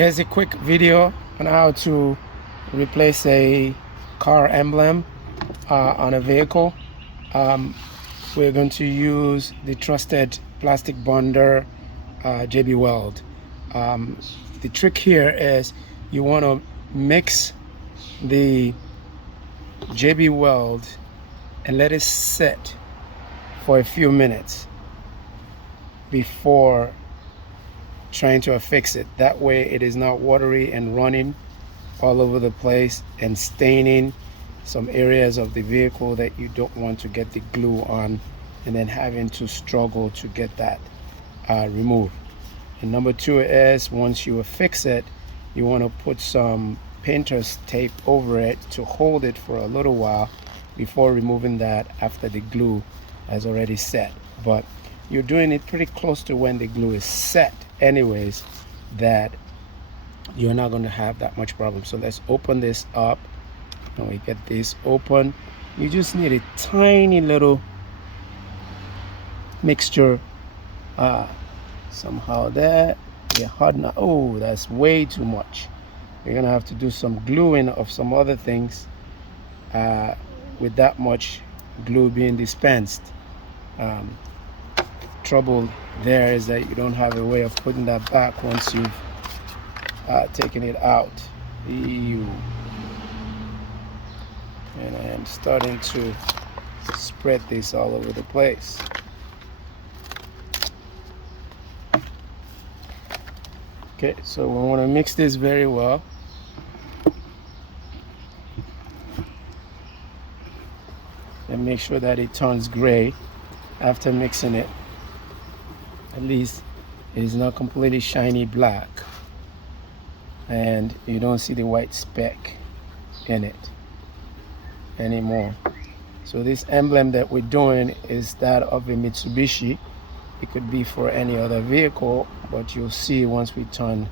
Here's a quick video on how to replace a car emblem on a vehicle. We're going to use the trusted plastic bonder JB Weld. The trick here is you want to mix the JB Weld and let it sit for a few minutes before trying to affix it. That way it is not watery and running all over the place and staining some areas of the vehicle that you don't want to get the glue on, and then having to struggle to get that removed. And number two is, once you affix it, you want to put some painter's tape over it to hold it for a little while before removing that after the glue has already set. But you're doing it pretty close to when the glue is set anyways, that you're not going to have that much problem. So let's open this up. When we get this open, you just need a tiny little mixture somehow there. Yeah, hard now. Oh, that's way too much. You're gonna have to do some gluing of some other things with that much glue being dispensed. Trouble there is that you don't have a way of putting that back once you've taken it out. Ew. And I am starting to spread this all over the place. Okay, so we want to mix this very well. And make sure that it turns gray after mixing it. At least it is not completely shiny black and you don't see the white speck in it anymore. So this emblem that we're doing is that of a Mitsubishi. It could be for any other vehicle, but you'll see once we turn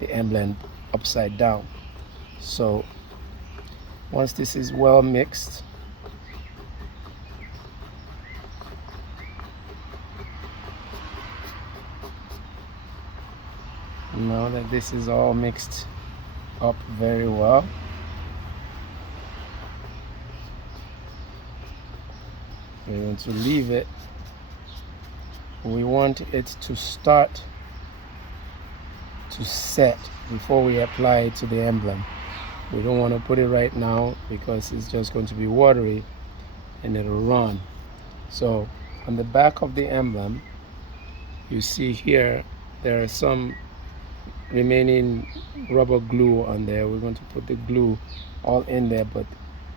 the emblem upside down. So once this is well mixed, now that this is all mixed up very well, we're going to leave it. We want it to start to set before we apply it to the emblem. We don't want to put it right now because it's just going to be watery and it'll run. So on the back of the emblem, you see here there are some remaining rubber glue on there. We're going to put the glue all in there, but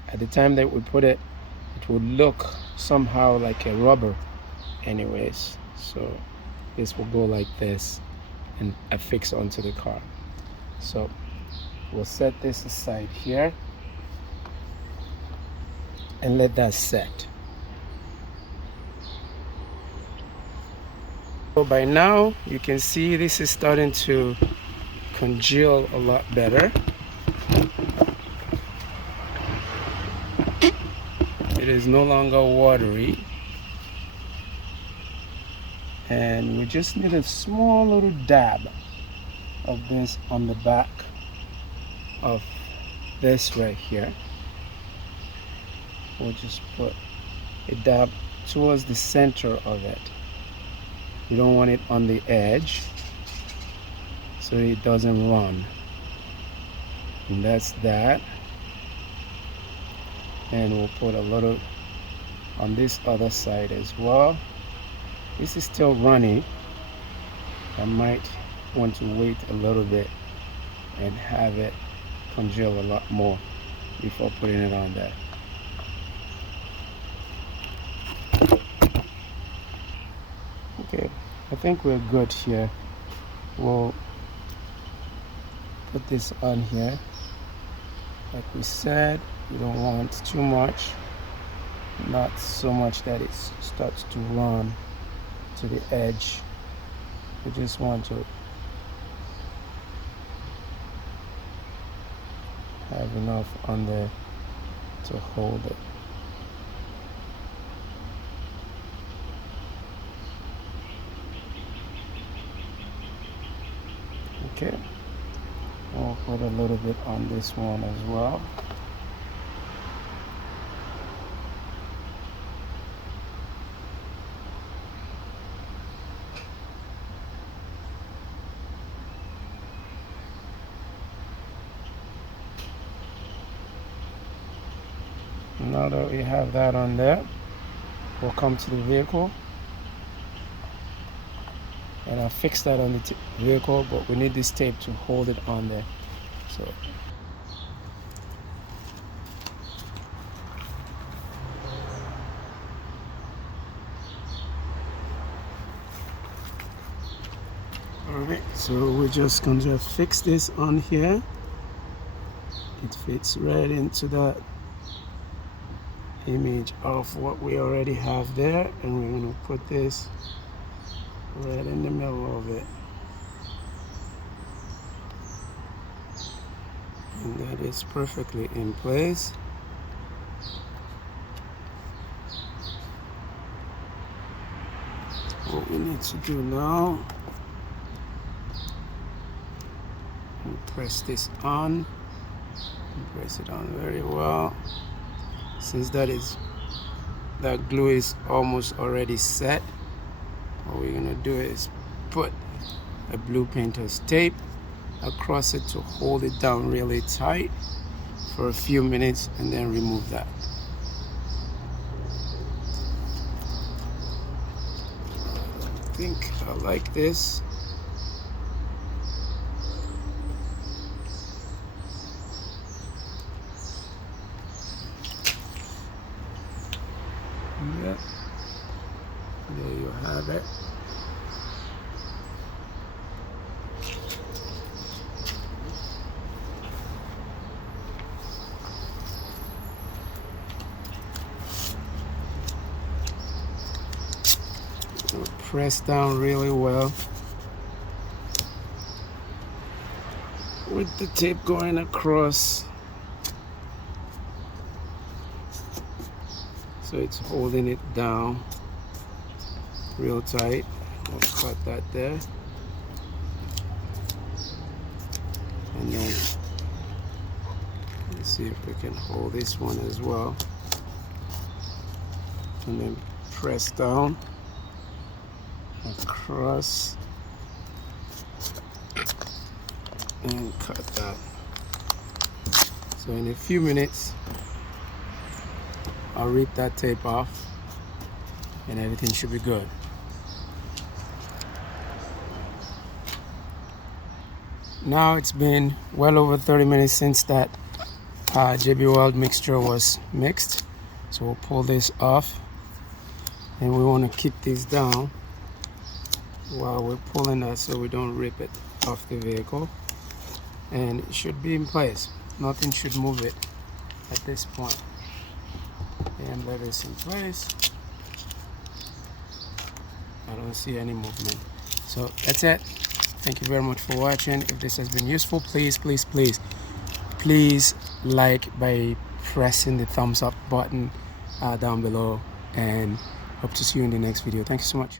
at the time that we put it, it will look somehow like a rubber anyways. So this will go like this and affix onto the car. So we'll set this aside here and let that set. So by now you can see this is starting to congeal a lot better. It is no longer watery. And we just need a small little dab of this on the back of this right here. We'll just put a dab towards the center of it. You don't want it on the edge so it doesn't run. And that's that. And we'll put a little on this other side as well. This is still running. I might want to wait a little bit and have it congeal a lot more before putting it on there. Okay, I think we're good here. We'll put this on here. Like we said, you don't want too much, not so much that it starts to run to the edge. We just want to have enough on there to hold it. Okay, I'll put a little bit on this one as well. Now that we have that on there, we'll come to the vehicle, and I'll fix that on the vehicle, but we need this tape to hold it on there. So alright, so we're just going to fix this on here. It fits right into that image of what we already have there, and we're going to put this right in the middle of it, and that is perfectly in place. What we need to do now, we'll press this on and press it on very well. Since that glue is almost already set, what we're gonna do is put a blue painter's tape across it to hold it down really tight for a few minutes, and then remove that. I think I like this. Yeah, there you have it. Press down really well with the tape going across, so it's holding it down real tight. We'll cut that there, and then let's see if we can hold this one as well, and then press down across and cut that. So in a few minutes I'll rip that tape off and everything should be good. Now it's been well over 30 minutes since that JB Weld mixture was mixed, so we'll pull this off, and we want to keep this down while we're pulling that so we don't rip it off the vehicle, and it should be in place. Nothing should move it at this point. And let it in place. I don't see any movement. So that's it. Thank you very much for watching. If this has been useful, please like by pressing the thumbs up button down below, and hope to see you in the next video. Thank you so much.